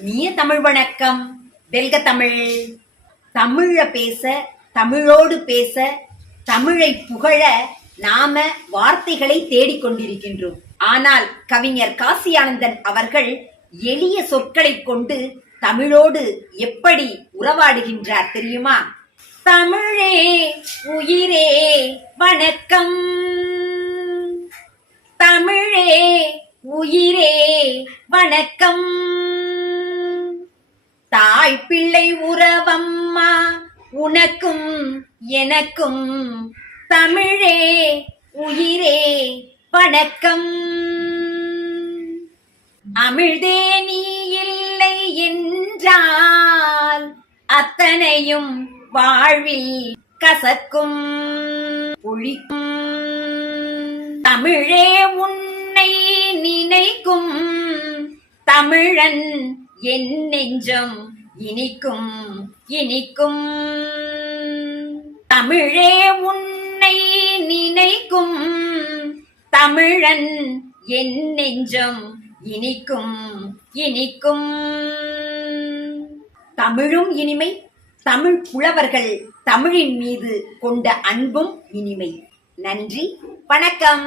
இனிய தமிழ் வணக்கம். வெல்க தமிழ். தமிழ பேச, தமிழோடு பேச, தமிழை புகழ நாம வார்த்தைகளை தேடிக்கொண்டிருக்கின்றோம். ஆனால் கவிஞர் காசி ஆனந்தன் அவர்கள் எளிய சொற்களை கொண்டு தமிழோடு எப்படி உறவாடுகின்றார் தெரியுமா? தமிழே உயிரே வணக்கம், தமிழே உயிரே வணக்கம், தாய் பிள்ளை உறவம்மா உனக்கும் எனக்கும், தமிழே உயிரே வணக்கம். அமிழ்தே நீ இல்லை என்றால் அத்தனையும் வாழ்வில் கசக்கும் புளிக்கும். தமிழே உன்னை நினைக்கும் தமிழன் என் நெஞ்சம் இனிக்கும் இனிக்கும். தமிழே உன்னை நினைக்கும் தமிழன் என் நெஞ்சம் இனிக்கும் இனிக்கும். தமிழும் இனிமை, தமிழ் புலவர்கள் தமிழின் மீது கொண்ட அன்பும் இனிமை. நன்றி, வணக்கம்.